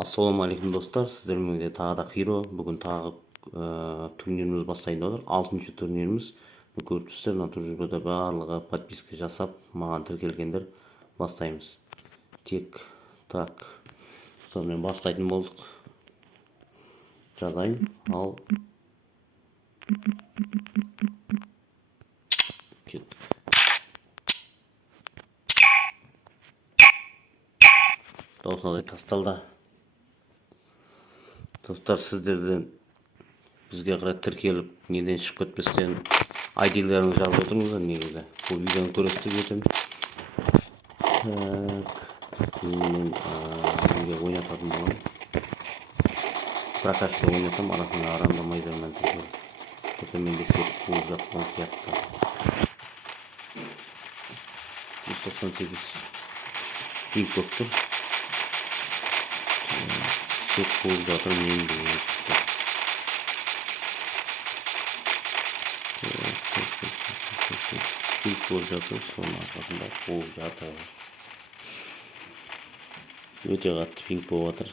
Assalamu alaikum dostlar. Sizlerle tағы да Hero. Бүгін тағы турнирimiz бастайын отыр. 6-шы турнирimiz. Көріп тұрсыздар, мына турнирде барлығы подписка жасап, маған тіркелгендер. Бастаймыз. Тек так. Сонымен бастайтын болдық. Жазайын. Ал. Кет. Достар, тасталды. Достар, сіздерден бізге қарай тіркеліп, неден шығып кетпестен ID-леріңізді жазып отырыңыздар негізі. Бұл видеоны көресіз деп жетемін. Так, менге ойнататын болған. Прокачка ойнатам, арасында рандомайзермен тіркеліп. Көте менде кетіп қуып жатқан сияқты. 198 пинг болып тұр. Çok bol zaten neyim diyor. İlk bol zaten son arkasında bol zaten. Öte katı ping boğadır.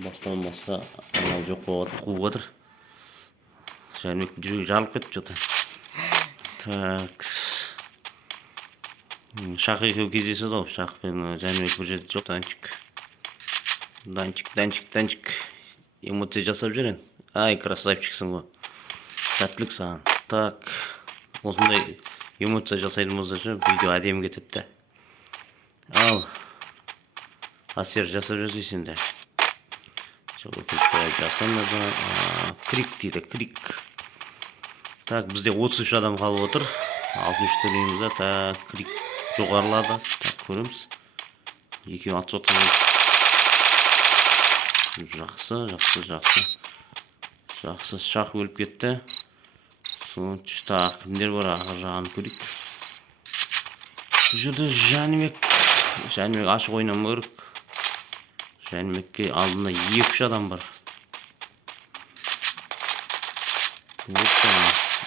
Bastan basa anal yok boğadır kuğadır. Sen жалып кетіп жатыр. Так. Шақ екеу кездеседі ау. Шақ пен Жәнібек бір жерде жоқ. Данчик. Эмоция жасап жүрен. Ай, красавчиксың ғой. Сәттілік саған. Так. Осындай эмоция жасайтын болса видео әдемі кетеді. Ал. Асер жасап жүрсейсің де. Жасамады. Крик дейді, крик. Так, бізде 33 адам қалып отыр. 6-шы турнирімізде. Так, крик жоғарылады. Так, көреміз. Екеуін атып отыр. Жақсы. Шақ өліп кетті. Соң так, кімдер бар ағыр жағын көрейік. Бұл жерде Жәнібек ашық ойнамау керек. Жәнібекке алдында 2-3 адам бар.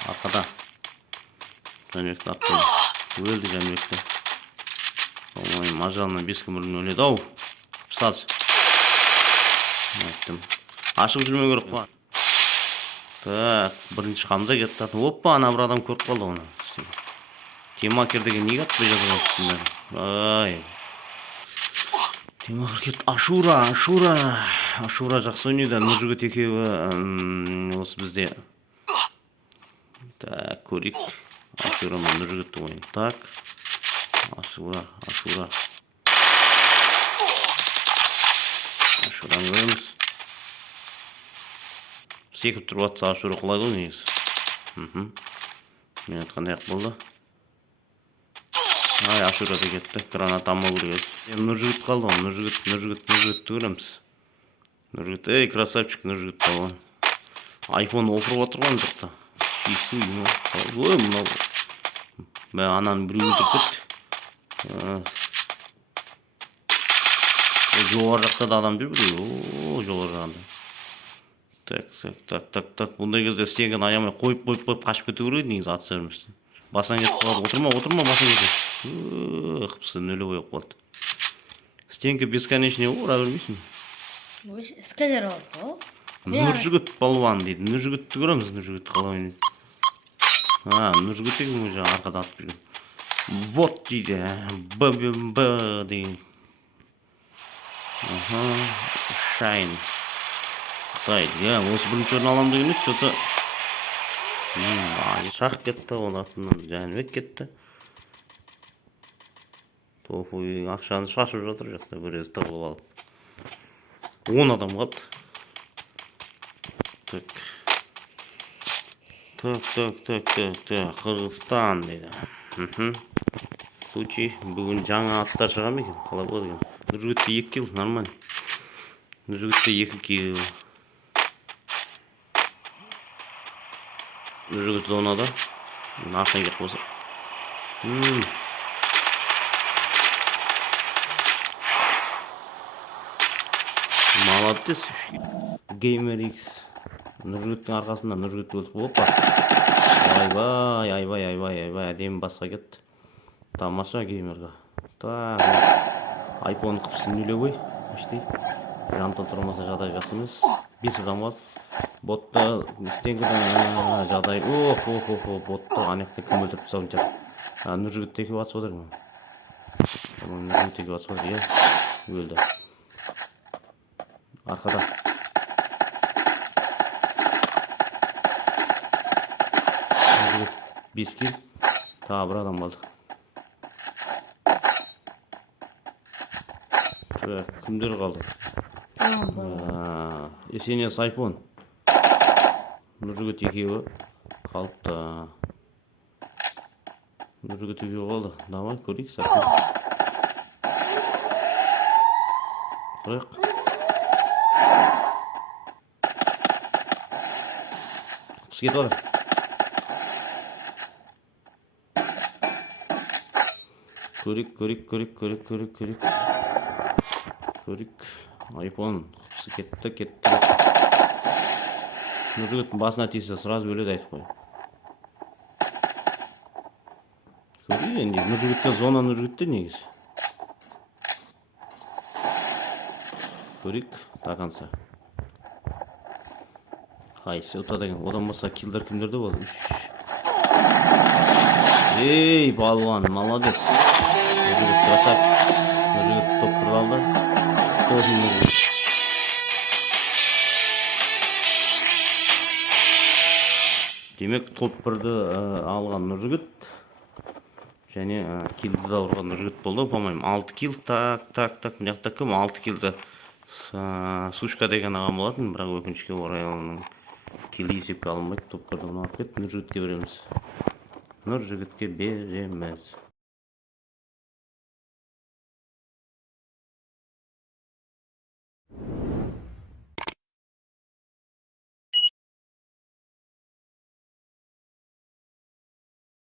Арқада. Жәнібекті атты. Өлді Жәнібекті. Олай, мажалына 5 күмірін өледі ау. Қыпсаз. Айттым. Ашық жүрмеу керек қой. Так, бірінші Хамза кетті. Оппа, ана бір адам көріп қалды оны. Темакер деген неге атпай жатыр өтсіңдер. Ай. Темакер кетті. Ашура жақсы ойнайды. Нұржігіт екеуі осы бізде. Так, көрейік. Ашура мен Нұржігітті ойнайды. Так. Ашураны көреміз. Секіп тұрып атса Ашура құлай ғой негізі. Мен айтқандай ақ болды. Ай, Ашура да кетті. Гранат амау керек. Нұржігіт қалды ғой. Нұржігітті көреміз. Нұржігіт, ей, красавчик Нұржігіт қалған. Айфон опырып отырған жоқта. Ой, мынау. Мен ананың біреу өлтіріп кетті. Жоғар жақта да адам біреу. Жоғар жағында. Так. Бұндай кезде істеген аямай қойып қашып кету керек негізі ат сөрмістен. Басан кетіп қалады. Отырма, басан кетіп. Қыпсы нөлі қойып қалды. Стенка бесконечный ұра көрмейсің? Скалер олды. Нұржігіт балуан дейді. Нұржігітті көреміз, Нұржігітті қалай ойнайды. Нұржігіт деген жаңа арқада атып жүрген. Вот дейді. Б деген. Шайн. Қытай. Осы бірінші орын алам деген еді, что-то. Шақ кетті, ол артынан Жәнібек кетті. Тофуй ақшаны шашып жатыр жақта, бір өзі тығып алып. 10 адам қалды. Так, Қырғызстан дейді. Случай, бүгін жаңа аттар шыға ма екен? Қалай болады екен? Нұржігітте 2 килл, нормально. Нұржігітте 2 килл. Нұржігіт зонада. Ақын кеп болса. Молодец. Gamer X. Нұржігіттің арқасында Нұржігітті өлтіп. Опа. Айбай, әдемі басқа кетті. Тамаша геймерға. Так. iPhone кыпсын үйлебой почти жанында тұрмаса жағдай жақсы емес 5 адам бар ботта стенкадан жағдай ботты анекте кім өлтіріп тастаған шығар нұржігіт екеуі атысып отыр нұржігіт екеуі атысып отыр иә өлді арқада 5 килл тағы бір адам қалды кімдер қалды есенес айфон нұржігіт екеуі қалыпты нұржігіт екеуі қалды давай көрейік сәттен қырық қыс кетіп жатыр көрейік айфон қысы кетті нұржігіттің басына тисе сразу өледі айтып қой көрейік енді нұржігітте зона нұржігітте негізі көрейік до конца қайсы ұтады екен одан басқа килдер кімдерде болды ей балуан молодец нұржігіт красавчик нұржігіт топ бірді алды демек топ бірді алған нұржігіт және килді да ұрған нұржігіт болды по-моему 6 килл так мына жақта кім 6 киллді сушка деген ағам болатын бірақ өкінішке орай оның килі есепке алынбайды топ бірді алып кетті нұржігітке береміз